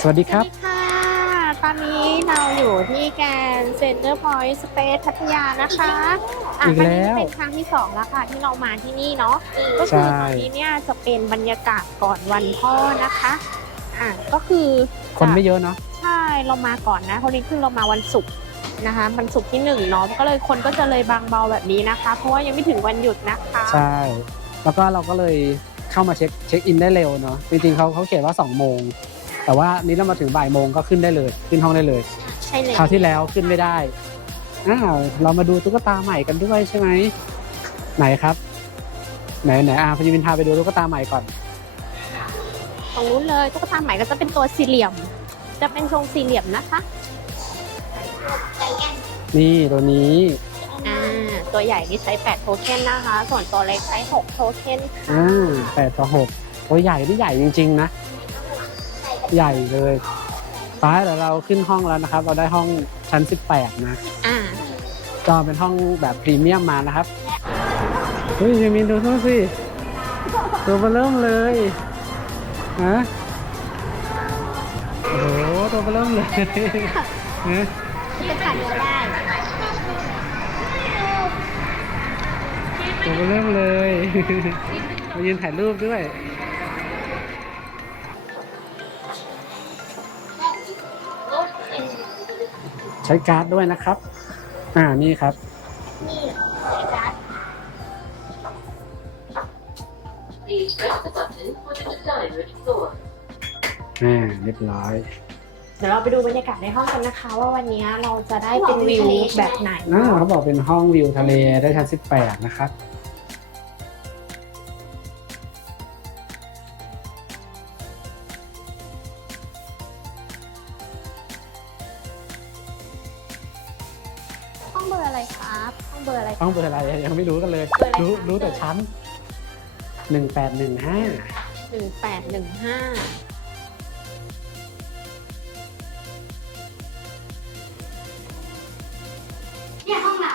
สวัสดีครับ สวัสดีค่ะ ตอนนี้เราอยู่ที่แกนเซ็นเตอร์พอยต์สเปซพัทยานะคะะอีกแล้วครั้งนี้เป็นครั้งที่สองแล้วค่ะที่เรามาที่นี่เนาะ ก็คือใช่ตอนนี้เนี่ยจะเป็นบรรยากาศก่อนวันพ่อนะคะ อะก็คือคนไม่เยอะเนาะ ใช่เรามาก่อนนะเพราะนี้คือเรามาวันศุกร์นะคะวันศุกร์ที่หนึ่งเนาะ ก็เลยคนก็จะเลยบางเบาแบบนี้นะคะ เพราะว่ายังไม่ถึงวันหยุดนะคะ ใช่ แล้วก็เราก็เลยเข้ามาเช็คเช็คอินได้เร็วเนาะ จริงๆเขาเขาเขียนว่า2โมง แต่ว่านี้เรามาถึงบ่ายโมงก็ขึ้นได้เลย ขึ้นห้องได้เลยใช่เลยคราวที่แล้วขึ้นไม่ได้อ้าวเรามาดูตุ๊กตาใหม่กันด้วยใช่ไหมไหนครับ ไหนไหนอะพยิมินพาไปดูตุ๊กตาใหม่ก่อนตรงนู้นเลยตุ๊กตาใหม่ก็จะเป็นตัวสี่เหลี่ยม จะเป็นทรงสี่เหลี่ยมนะคะนี่ตัวนี้อ่าตัวใหญ่นี่ใช้8โทเค็นนะคะ ส่วนตัวเล็กใช้6โทเค็นค่ะอ่าแปดต่อหกตัวใหญ่นี่ใหญ่จริง ๆ นะ ใหญ่เลยป้าเดี๋ยวเราขึ้นห้องแล้วนะครับ เราได้ห้องชั้น 18 นะอ่าก็เป็นห้องแบบพรีเมียมมานะครับเฮ้ยยามินดูนู่นสิตัวเบอร์เริ่มเลยฮะโอ้โหตัวเบอร์เริ่มเลยฮะเป็นขาเนื้อได้ตัวเบอร์เริ่มเลย มายืนถ่ายรูปด้วย ช้การ์ดด้วยนะครับ อ่านี่ครับ นี่การ์ด Please press the button for the desired floor. อ่าเรียบร้อยเดี๋ยวเราไปดูบรรยากาศในห้องกันนะคะ ว่าวันนี้เราจะได้เป็นวิวแบบไหนอ่าเขาบอกเป็นห้องวิวทะเลได้ชั้น18 นะครับ ร์อะไรรู้คะรู้แต่ชั้น1815หนึ่งแปดหนึ่งห้าเนี่ยห้องเรา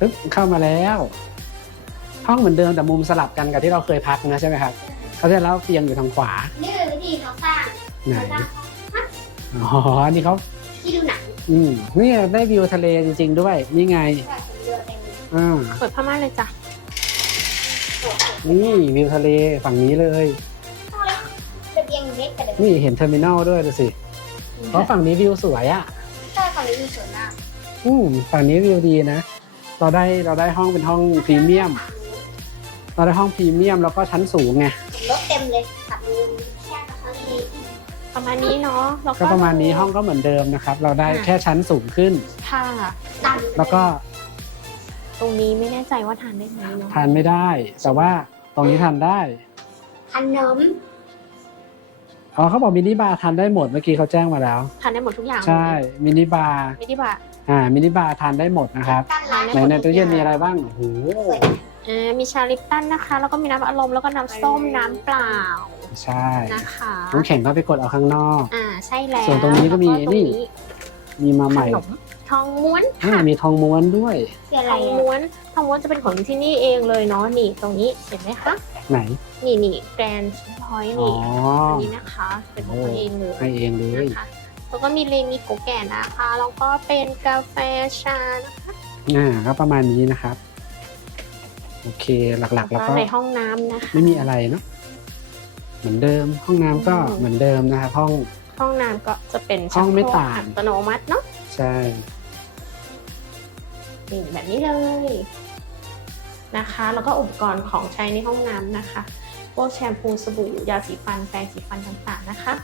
ปึ๊บเข้ามาแล้ว ห้องเหมือนเดิมแต่มุมสลับกันกับที่เราเคยพักนะใช่ไหมครับเขาจะเล่าเตียงอยู่ทางขวา นี่คือวิธีเขาสร้างไหน เขาสร้าง อ๋ออันนี้เขาที่ดูหนัง อืมนี่ได้วิวทะเลจริง ๆ ด้วย นี่ไงแบบเรือเต็มเลยอ่าเปิดผ้าม่านเลยจ้ะนี่วิวทะเลฝั่งนี้เลย ระเบียงเล็กแต่เด็กนี่เห็นเทอร์มินอลด้วยดูสิเพราะฝั่งนี้วิวสวยอะใช่ฝั่งนี้มีสวนน้อืมฝั่งนี้วิวดีนะ เราได้เราได้ห้องเป็นห้องพรีเมียม เราได้ห้องพรีเมียมแล้วก็ชั้นสูงไงำรถเต็มเลยขับมือแค่กับเขาที ประมาณนี้เนาะแล้วก็ประมาณนี้ห้องก็เหมือนเดิมนะครับ เราได้แค่ชั้นสูงขึ้น ค่ะดันแล้วก็ตรงนี้ไม่แน่ใจว่าทานได้ไหมเนาะทานไม่ได้ แต่ว่าตรงนี้ทานได้ขนมอ๋อเขาบอกมินิบาร์ทานได้หมดเมื่อกี้เขาแจ้งมาแล้วทานได้หมดทุกอย่างใช่มินิบาร์ไม่ได้บะอ่ามินิบาร์ทานได้หมดนะครับกันร้านไหนในตู้เย็นมีอะไรบ้างโอ้โหอ่ามีชาลิปตันนะคะ แล้วก็มีน้ำอารมณ์แล้วก็น้ำส้มน้ำเปล่า ใช่นะคะน้ำแข็งก็ไปกดเอาข้างนอก อ่าใช่แล้วส่วนตรงนี้ก็มีแล้วตรงนี่ มีมาใหม่ขนมทองม้วนอ่าค่ะมีทองม้วนด้วย คืออะไรทองม้วนทองม้วนจะเป็นของที่นี่เองเลยเนาะนี่ตรงนี้เห็นไหมคะ ไหน นี่นี่แกรนด์พอยต์อ๋อ นี่อันนี้นะคะเป็นของตัวเองเลยให้เองเลย นะคะแล้วก็มีเลมิโกแก่นะคะแล้วก็เป็นกาแฟชานะคะอ่าก็ประมาณนี้นะครับ โอเคหลักๆ แล้วก็ในห้องน้ำนะคะ ไม่มีอะไรเนาะเห มือนเดิม ห้องน้ำก็อืมเหมือนเดิมนะครับห้อง ห้องน้ำก็จะเป็นห้องไม่ชักโครกต่างอัตโนมัติเนาะใช่ นี่แบบนี้เลยนะคะ แล้วก็อุปกรณ์ของใช้ในห้องน้ำนะคะ พวกแชมพูสบู่ยาสีฟันแปรงสีฟันต่างๆนะคะ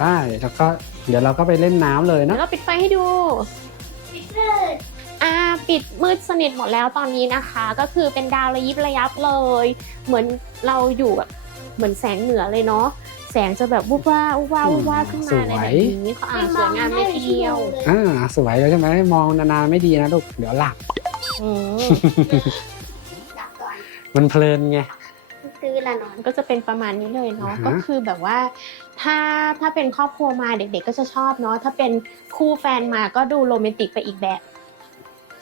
ได้แล้วก็เดี๋ยวเราก็ไปเล่นน้ำเลยแล้เนาะวก็ปิดไฟให้ดูฟิกเกอร์อ่าปิดมืดสนิทหมดแล้วตอนนี้นะคะ ก็คือเป็นดาวระยิบระยับเลย เหมือนเราอยู่แบบเหมือนแสงเหนือเลยเนาะแสงจะแบบวุบว่าวุบว่าวุบว่าขึ้นมาในแบบนี้ค่ะอ่าสวยงามเลยทีเดียวอ่าสวยแล้วใช่ไหมมองนานๆไม่ดีนะลูกเดี๋ยวหลับอืมดับก่อนมันเพลินไงคือละนอนก็จะเป็นประมาณนี้เลยเนาะอ่าฮะก็คือแบบว่า ถ้าถ้าเป็นครอบครัวมาเด็ก ๆ ก็จะชอบเนาะถ้าเป็นคู่แฟนมาก็ดูโรแมนติกไปอีกแบบ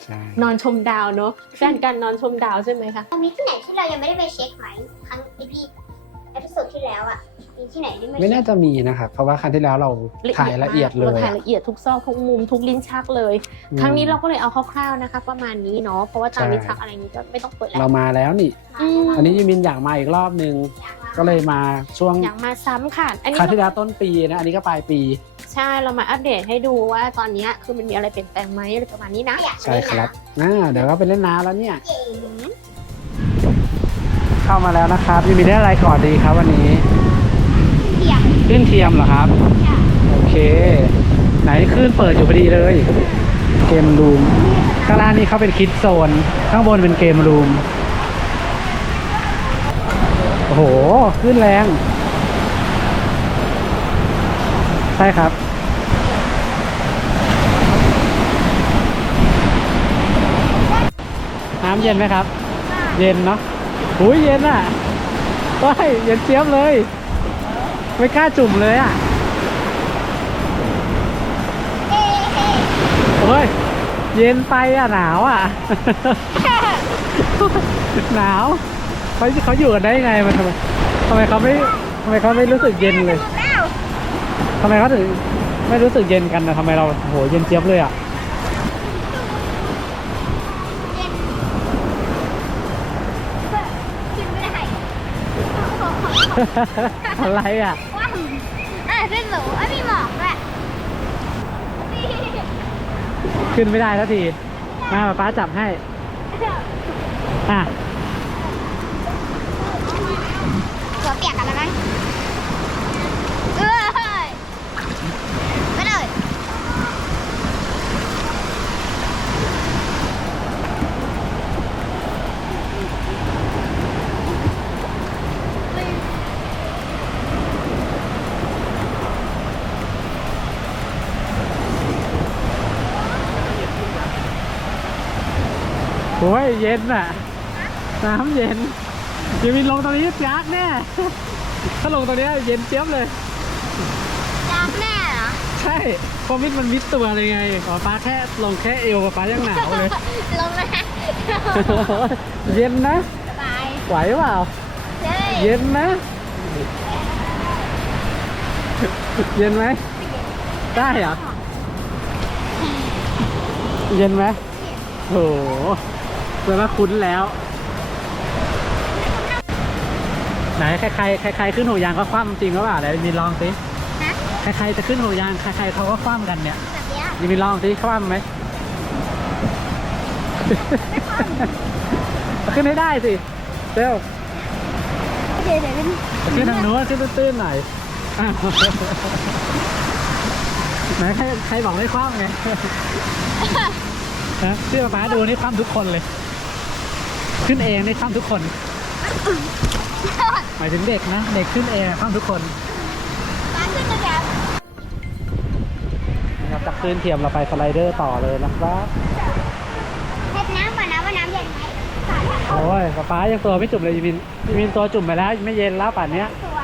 ใช่นอนชมดาวเนอะแฟนกันนอนชมดาวใช่ไหมคะ มีที่ไหนที่เรายังไม่ได้ไปเช็คไหมครั้งอีพีเอพิโซดที่แล้วอะ มีที่ไหนที่ไม่ไม่เช็น่าคจะมีนะครับเพราะว่าครั้งที่แล้วเราถ่ายละเอียดเลเรายถ่ายละเอียดทุกซอกทุกมุมทุกลิ้นชักเลยอืมครั้งนี้เราก็เลยเอาคร่าวๆนะคะประมาณนี้เนาะเพราะว่าตามใช่ลิ้นชักอะไรนี้ก็ไม่ต้องเปิดแล้วเรามาแล้วนี่อืมอันนี้ยิมินอยากมาอีกรอบนึง ก็เลยมาช่วงอยากมาซ้ำค่ะอันนี้ครั้งที่แล้วต้นปีนะอันนี้ก็ปลายปี ใช่เรามาอัปเดตให้ดูว่าตอนเนี้ยคือมันมีอะไรเปลี่ยนแปลงไหมอะไรประมาณนี้นะอยากใช่ครับอ่าเดี๋ยวก็ไปเล่นน้ำแล้วเนี่ยเก่งเข้ามาแล้วนะครับยิมินได้อะไรก่อนดีครับวันนี้ เทียมขึ้นเทียมเหรอครับ ค่ะโอเค ไหนขึ้นเปิดอยู่พอดีเลย เกมรูมข้างล่างนี่เขาเป็นคิดโซน ข้างบนเป็นเกมรูม โอ้โห ขึ้นแรง ใช่ครับน้ำเย็นไหมครับ เย็นเนาะหุยเย็นอะว้ายเย็นเจี๊ยบเลย ไม่กล้าจุ่มเลยอะเฮ้เฮ้โอ้ย เย็นไปอะหนาวอะ หนาวเขาเขาอยู่กันได้ยังไงมันทำไมทำไมเขาไม่ทำไมเขาไม่รู้สึกเย็นเลยแล้วทำไมเขาถึงไม่รู้สึกเย็นกันนะทำไมเราโหเย็นเจี๊ยบเลยอะขึ้นไม่ได้อะไรอะ ว้าวอะขึ้นสูงอะมีหมอกด้วย ขึ้นไม่ได้ทันทีมาป๊าจับให้ อะ อ้ยเย็นอะ น้ำเย็นจะมีลงตรงนี้ยักแน่ ถ้าลงตรงเนี้ยเย็นเจี๊ยบเลยจับแน่เหรอ ใช่เพราะมิดมันมิดตัวเลยไงป๊าป๊าแค่ลงแค่เอวป๊าป๊ายังหนาวเลย ลงนะเย็นนะไปไหวเปล่าเฮ้ยเย็นนะ เย็นไหม ได้เหรอ เย็นไหมโห แปลว่าคุ้นแล้ว ไหนใครใครใครใครขึ้นห่วงยางก็คว่ำจริงหรือเปล่าไหนมีลองสิฮะใครใครจะขึ้นห่วงยางใครใครเขาก็คว่ำกันเนี่ยแบบเนี้ยยิมีลองสิคว่ำไหม ขึ้นให้ได้สิเร็วเดี๋ยวเดี๋ยวเดี๋ยวขึ้นทางโน้นขึ้นตื้นๆหน่อยอ้าวไหนใครใครบอกไม่คว่ำไง นะที่ป๊าป๊าดูนี่คว่ำทุกคนเลย ขึ้นเองนี่คว่ำทุกคนหมายถึงเด็กนะเด็กขึ้นเองคว่ำทุกคนมาขึ้นเลยครับนะครับจากขึ้นเทียมเราไปสไลเดอร์ต่อเลยนะครับเช็ดน้ำก่อนนะว่าน้ำเย็นไหมโอ้ยป๊าป๊ายังตัวไม่จุ่มเลยยิมินยิมินตัวจุ่มไปแล้วไม่เย็นแล้วป่านเนี้ยตัว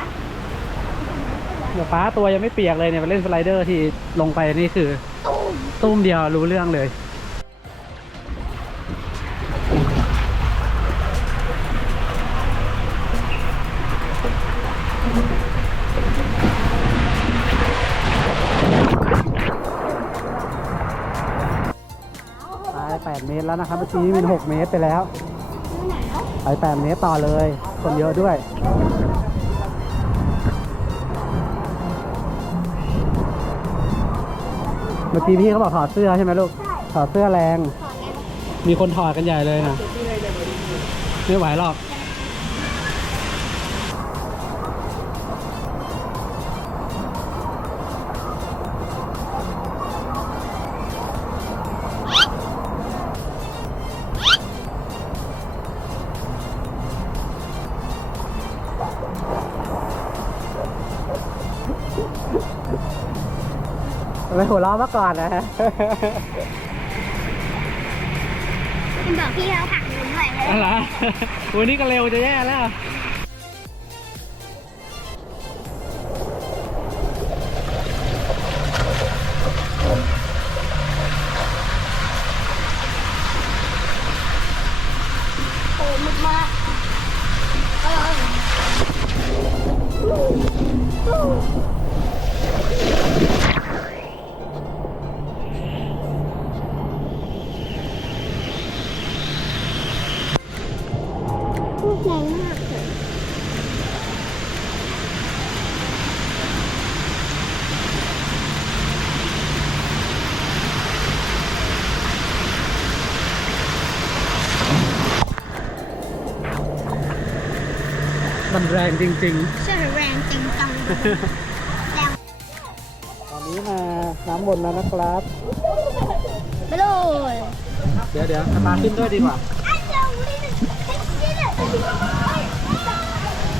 เดี๋ยวป๊าตัวยังไม่เปียกเลยเนี่ยมาเล่นสไลเดอร์ที่ลงไปนี่คือ ตุ้มเดียวรู้เรื่องเลย แล้วนะครับเมื่อกี้เป็น6เมตรไปแล้วไป8เมตรต่อเลย คนเยอะด้วยเมื่อกี้พี่เขาบอกถอดเสื้อใช่ไหมลูกถอดเสื้อแรง มีคนถอดกันใหญ่เลยนะไม่ไหวหรอก ไปหัวเราะมาก่อนนะฮะคุณบอกพี่เขาผักหนูหน่อยเลย อะไรวันนี้ก็เร็วจะแย่แล้ว มันแรงจริง ใช่แรงจริงจังแรงๆ ตอนนี้มาน้ำบนแล้วนะครับ ไปเลยเดี๋ยวเดี๋ยวมาขึ้นด้วยดีกว่า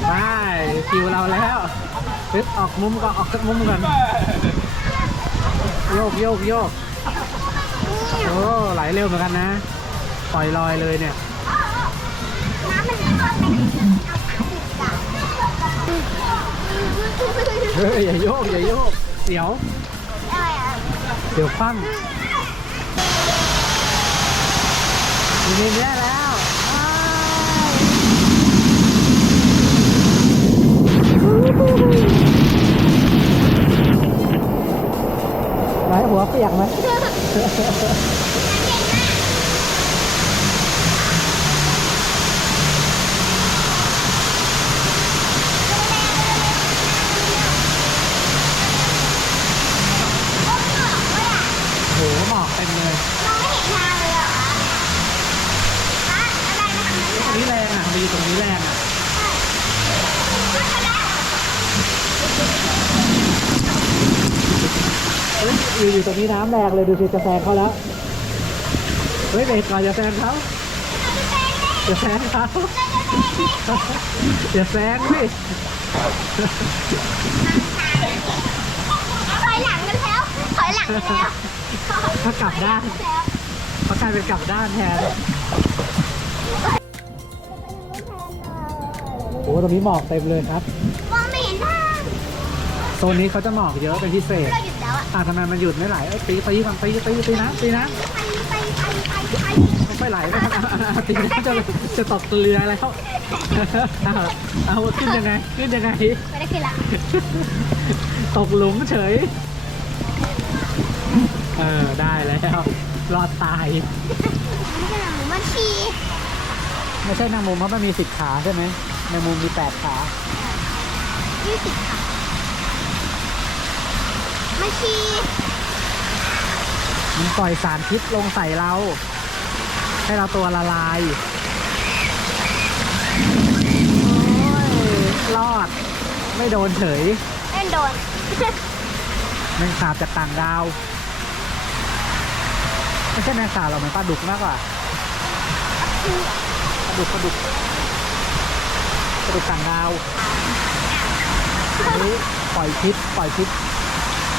ไปคิวเราแล้วปึ๊บออกมุมก่อนออกจากมุมก่อนโยกโยกโยกโอ้ไหลเร็วเหมือนกันนะ ปล่อยลอยเลยเนี่ย เฮ้ยอย่าโยกอย่าโยกเดี๋ยวเดี๋ยวคว่ำมีเนี้แล้วอ้าวไหนหัวเปียกไหม โหหมอกเต็มเลย มองไม่เห็นทางเลยเหรอคะอะไรนะคะ ตรงนี้แรงอะมาอยู่ตรงนี้แรงอะ เฮ้ยอยู่อยู่ตรงนี้น้ำแรงเลยดูสิจะแซงเขาแล้ว เฮ้ยเบรกก่อนอย่าแซงเขาอย่าแซงเขาอย่าแซงสิถอยหลังกันแล้วถอยหลังกันแล้วถ้ากลับด้านเขากลายเป็นกลับด้านแทนโอ้ตรงนี้หมอกเต็มเลยครับ มองไม่เห็นทาง โซนนี้เขาจะหมอกเยอะเป็นพิเศษเราหยุดแล้วอะอะทำไมมันหยุดไม่ไหลเอ้ยตีตีก่อนตีตีตีนะตีนะไปไปไปไปไปมันไม่ไหลนะตีนะจะจะตกเรือแล้วเอาเอาขึ้นยังไงขึ้นยังไงไม่ได้ขึ้นละตกหลุมเฉยเออได้แล้วรอดตายมันชีไม่ใช่นางมุมเพราะมันมีสิบขาใช่ไหมนางมุมมีแปดขา ยี่สิบค่ะ มันชีมันปล่อยสารพิษลงใส่เรา ให้เราตัวละลาย โอ้ยรอด ไม่โดนเฉยเล่นโดน แมงสาบจากต่างดาว ไม่ใช่แมงสาบหรอกเหมือนปลาดุกมากกว่าปลาดุกปลาดุกปลาดุกต่างดาวอันนี้ปล่อยพิษปล่อยพิษ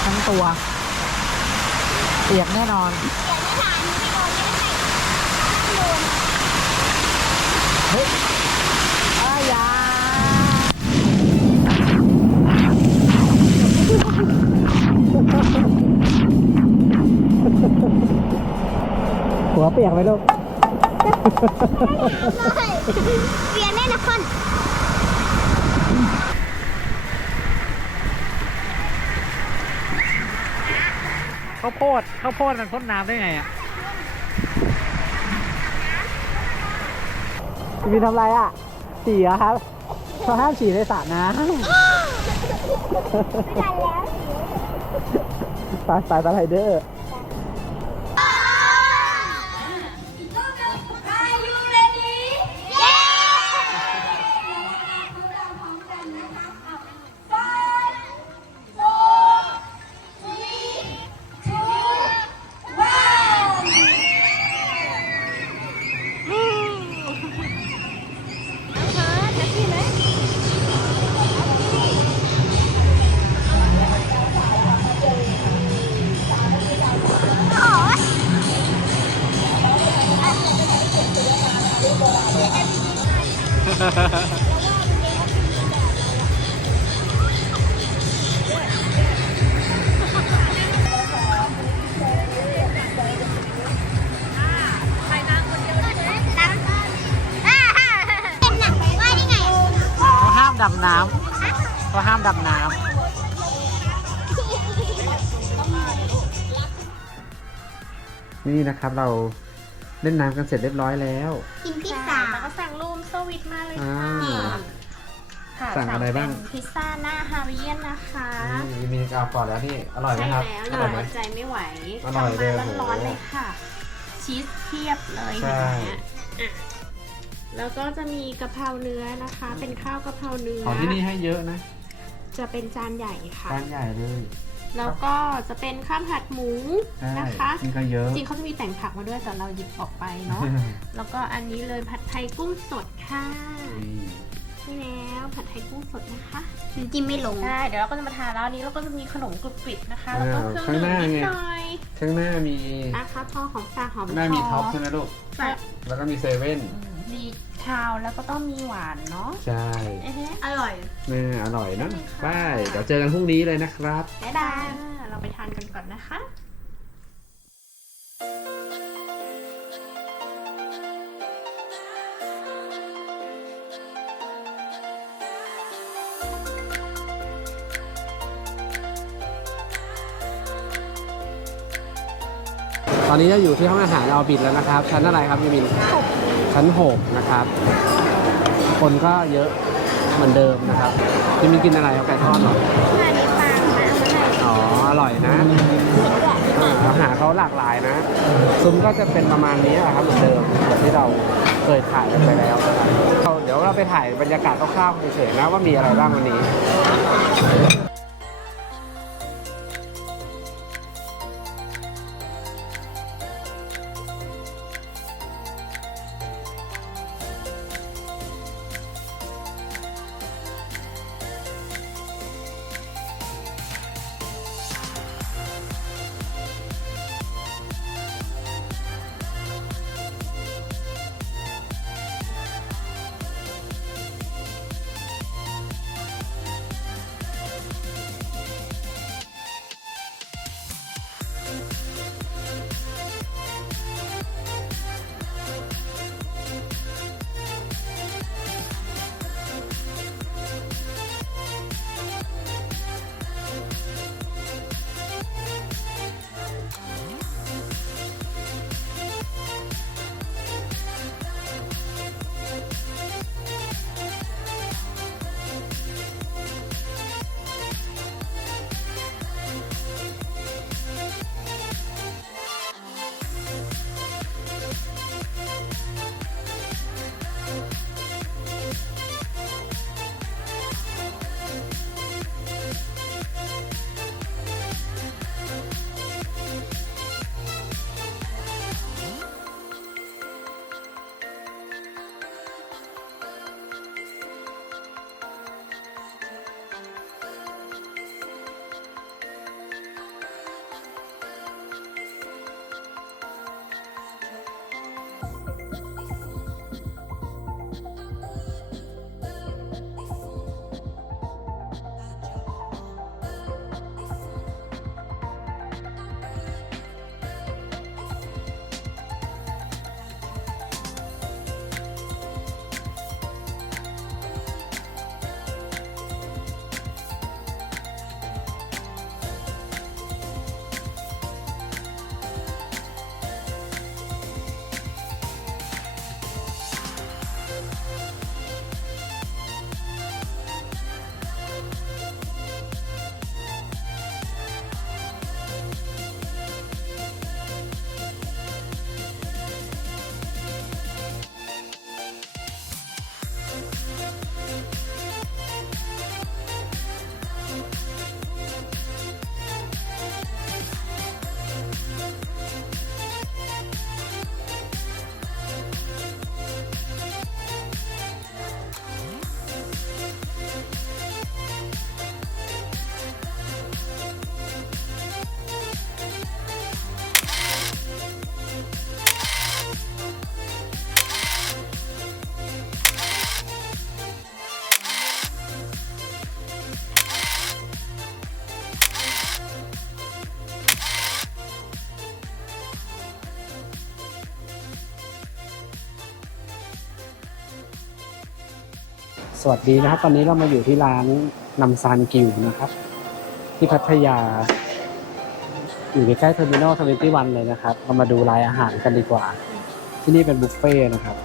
ทั้งตัว เปียกแน่นอน เฮ้ยอายาหัวเปียกไหมลูก เปลี่ยนแน่นะคน ข้าวโพดข้าวโพดมันพ่นน้ำได้ไงอะพี่มีทำไรอะฉี่เหรอครับเขาห้ามฉี่ในสระน้ำไปไปไปไรเดอร์ นี่นะครับ เราเล่นน้ำกันเสร็จเรียบร้อยแล้ว กินพิซใช่ซ่า แล้วก็สั่งรูมเซอร์วิสมาเลยอ่าค่ะค่ะสั่งอะไรบ้าง เป็นพิซซ่าหน้าฮาวิเอียนนะคะนี่มีกาฟอร์ดแล้วนี่อร่อยไหมใช่ครับแล้วอร่อยไหม อดใจไม่ไหวอร่อยเลยทำมาโหร้อนๆเลยค่ะ ชีสเทียบเลยใช่ เห็นไหมอะแล้วก็จะมีกะเพราเนื้อนะคะ เป็นข้าวกะเพราเนื้อของที่นี่ให้เยอะนะจะเป็นจานใหญ่ค่ะจานใหญ่เลย แล้วก็จะเป็นข้าวผัดหมูใช่นะคะนี่ก็เยอะจริงๆเขาจะมีแต่งผักมาด้วยแต่เราหยิบออกไปเนาะแล้วก็อันนี้เลยผัดไทยกุ้งสดค่ะนี่แล้วผัดไทยกุ้งสดนะคะกินไม่ลงใช่เดี๋ยวเราก็จะมาทานแล้วอันนี้เราก็จะมีขนมกรุบกริบนะคะอ่าแล้วก็เครื่องดื่มนิดหน่อยข้างหน้ามีนะคะพอหอมปากหอมข้างหน้ามีคท็อปใช่ไหมลูกใช่แล้วก็มีเซเว่น มีคาวแล้วก็ต้องมีหวานเนาะใช่เอ๊ะอร่อยเน่าอร่อยเนอะใช่ค่ะไปเดี๋ยวเจอกันพรุ่งนี้เลยนะครับ บ๊ายบายเราไปทานกันก่อนนะคะตอนนี้เราอยู่ที่ห้องอาหารออบิทแล้วนะครับชั้นอะไรครับพี่มิน ชั้นหกนะครับ คนก็เยอะเหมือนเดิมนะครับพี่มินกินอะไรเอาไก่ทอดเหรออันนี้ปังนะเอามาหน่อยอ๋อ อร่อยนะอ่าอาหารเขาหลากหลายนะ ซุ้มก็จะเป็นประมาณนี้แหละครับเหมือนเดิมแบบที่เราเคยถ่ายกันไปแล้วนะครับเราเดี๋ยวเราไปถ่ายบรรยากาศคร่าวๆเฉยๆนะว่ามีอะไรบ้างวันนี้ สวัสดีนะครับ ตอนนี้เรามาอยู่ที่ร้านนำซานกิวนะครับ ที่พัทยา อยู่ใกล้เทอร์มินอลทเวนตี้วันเลยนะครับ เรามาดูรายอาหารกันดีกว่า ที่นี่เป็นบุฟเฟ่ต์นะครับ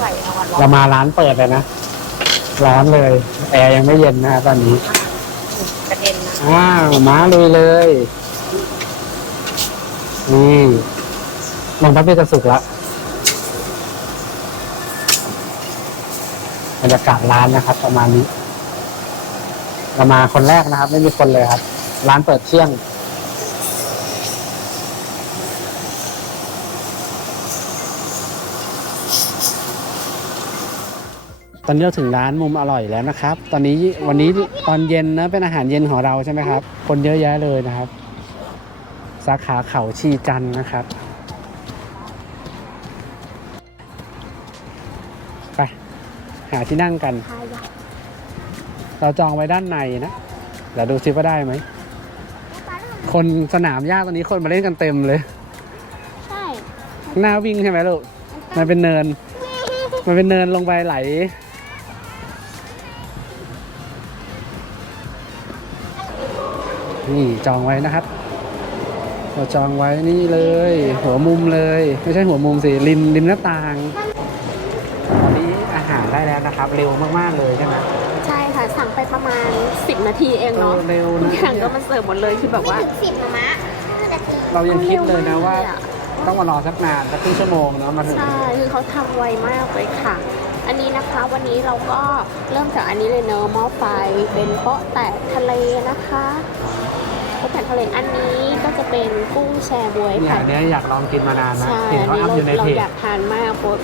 ไหวเอาวันร้อเรานมาร้านเปิดเลยนะ ร้อนเลย แอร์ยังไม่เย็นนะฮะตอนนี้ กระเด็นนะอ้าวม้าลุยเลย นี่ลงพับพี่จะสุกละบรรยากาศร้านนะครับ ประมาณนี้เรามาคนแรกนะครับ ไม่มีคนเลยครับ ร้านเปิดเที่ยง อนนี้เราถึงร้านมุมอร่อยแล้วนะครับ ตอนนี้วันนี้ตอนเย็นนะเป็นอาหารเย็นของเราใช่ไหมครับ คนเยอะแยะเลยนะครับ สาขาเขาชีจันทร์นะครับ ไปหาที่นั่งกันพายะเราจองไว้ด้านในนะเดี๋ยวดูซิว่าได้ไหม คนสนามหญ้าตอนนี้คนมาเล่นกันเต็มเลย ใช่ข้างหน้าวิ่งใช่ไหมลูก มันเป็นเนิน มันเป็นเนินลงไปไหล นี่จองไว้นะครับเราจองไว้นี่เลย หัวมุมเลย ไม่ใช่หัวมุมสิริมริมหน้าต่างตอนนี้อาหารได้แล้วนะครับ เร็วมากๆเลยใช่ไหมใช่ค่ะ สั่งไปประมาณ 10 นาทีเองเนาะเออเร็วนะทุกอย่างก็มาเสิร์ฟหมดเลยคือแบบไม่ว่าถึงสิบนะมะห้านาทีเรายังคิดเลยนะว่าเร็มกอะต้องมารอสักนานสักครึ่งชั่วโมงเนาะมาถึง ใช่คือเขาทำไวมากเลยค่ะ อันนี้นะคะวันนี้เราก็เริ่มจากอันนี้เลยเนอะหม้อไฟเป็นโป๊ะแตะทะเลนะคะโป๊ะแตะ ทะเลอันนี้ก็จะเป็นกุ้งแชบวยอผัย่าดงเนี้ยอยากลองกินมานานนะใช่เห็นอันเขานี้อัพอยู่ในเราเพจอยากทานมากโป๊ะ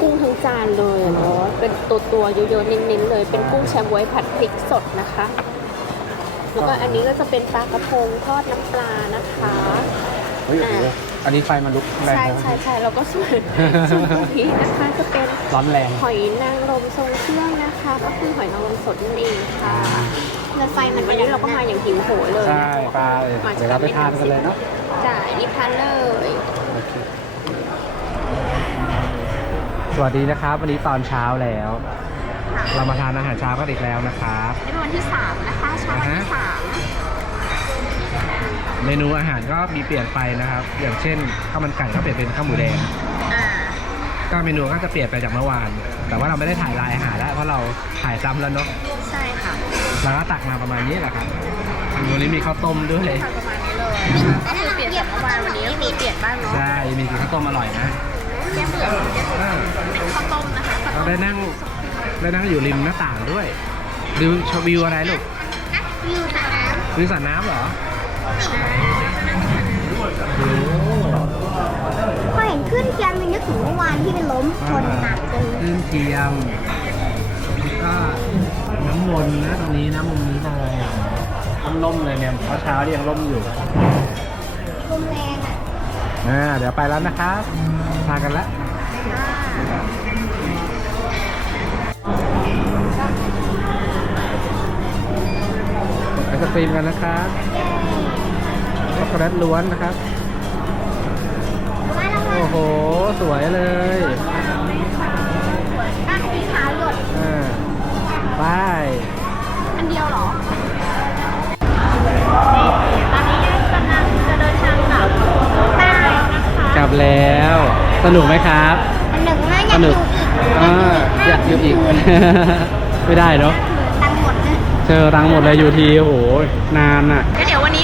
กุ้งทั้งจานเลยอะเนาะเป็นตัวตัวๆเยอะๆเน้นๆเลย เป็นกุ้งแชบวยผัดพริกสดนะคะ แล้วก็อันนี้ก็จะเป็นปลากระพงทอดน้ำปลานะคะ เฮ้ยโอ้โหอั นนี้ไฟมันลุกแรงใช่นะใช่ใช่แล้วก็ส่วนส่วนตัวนี้นะคะจะเป็นร้อนแรงหอยนางรมทรงเครื่องนะคะ ก็คือหอยนางรมสดนั่นเองค่ะแล้วไฟมันวันนี้เราก็มาอย่างหิวโหยเลยใช่ไปเดี๋ยวเราไปทานกันเลยเนาะจ่ายนี่ทานเลยโอเคสวัสดีนะครับ วันนี้ตอนเช้าแล้ว เรามาทานอาหารเช้ากันอีกแล้วนะครับนี่เป็นวันที่สามนะคะเช้าวันที่สาม เมนูอาหารก็มีเปลี่ยนไปนะครับ อย่างเช่นข้าวมันไก่ก็เปลี่ยนเป็นข้าวหมูแดงอ่าก็เมนูก็จะเปลี่ยนไปจากเมื่อวาน แต่ว่าเราไม่ได้ถ่ายรายอาหารแล้วเพราะเราถ่ายซ้ำแล้วเนาะใช่ค่ะเราก็ตักมาประมาณนี้แหละครับวันนี้มีข้าวต้มด้วยทานประมาณนี้เลยก็คือเปลี่ยนจากเมื่อวานวันนี้ก็คือเปลี่ยนบ้างเนาะใช่มีข้าวต้มอร่อยนะแก้มเหลืองแก้มเหลืองเป็นข้าวต้มนะคะข้าวเราต้มได้นั่งได้นั่งอยู่ริมหน้าต่างด้วยดูชมวิวอะไรลูก วิวสระน้วิวสระน้ำเหรอโล้มชนหนักจนคลื่นเทียมแล้วก็น้ำมนต์นะตรงนี้นะมุมนี้เลยล่มๆเลยเนี่ยเพราะเช้ายังล่มอยู่ลมแรงอะอ่าเดี๋ยวไปแล้วนะครับทานกันแล้วไอศครีมกันนะครับช็อกโกแลตล้วนนะครับมาแล้วโอ้โหส วยเลยอะสีขาวหยดอ่าไปอันเดียวเหรอตอนนี้กำลังจะเดินทางกลับบ้านแล้วนะคะกลับแล้ว สนุกไหมครับ อันหนึ่งน่าอยากสนุอกยู่อีกอ่าอยากอยู่อีก ไม่ได้เนาะ ตังค์หมดเลยเจอตังค์หมดเลยอยู่ทีโอ้โหนานอะก็เดี๋ยววันนี้เรา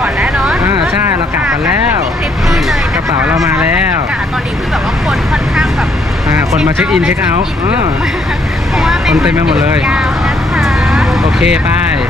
กลับก่อนแล้วเนาะอ่าใช่เรากลับกันแล้วที่คลิปนี้เลยนคกระเป๋าเรามาแล้วค่ะตอนนี้คือแบบว่าคนค่อนข้างแบบอ่าคนมาเช็คอินเช็คเอาท์อ่าเพราะว่าเป็นคนเต็มไปหมดเลย ยาวนะคะ โอเคไปค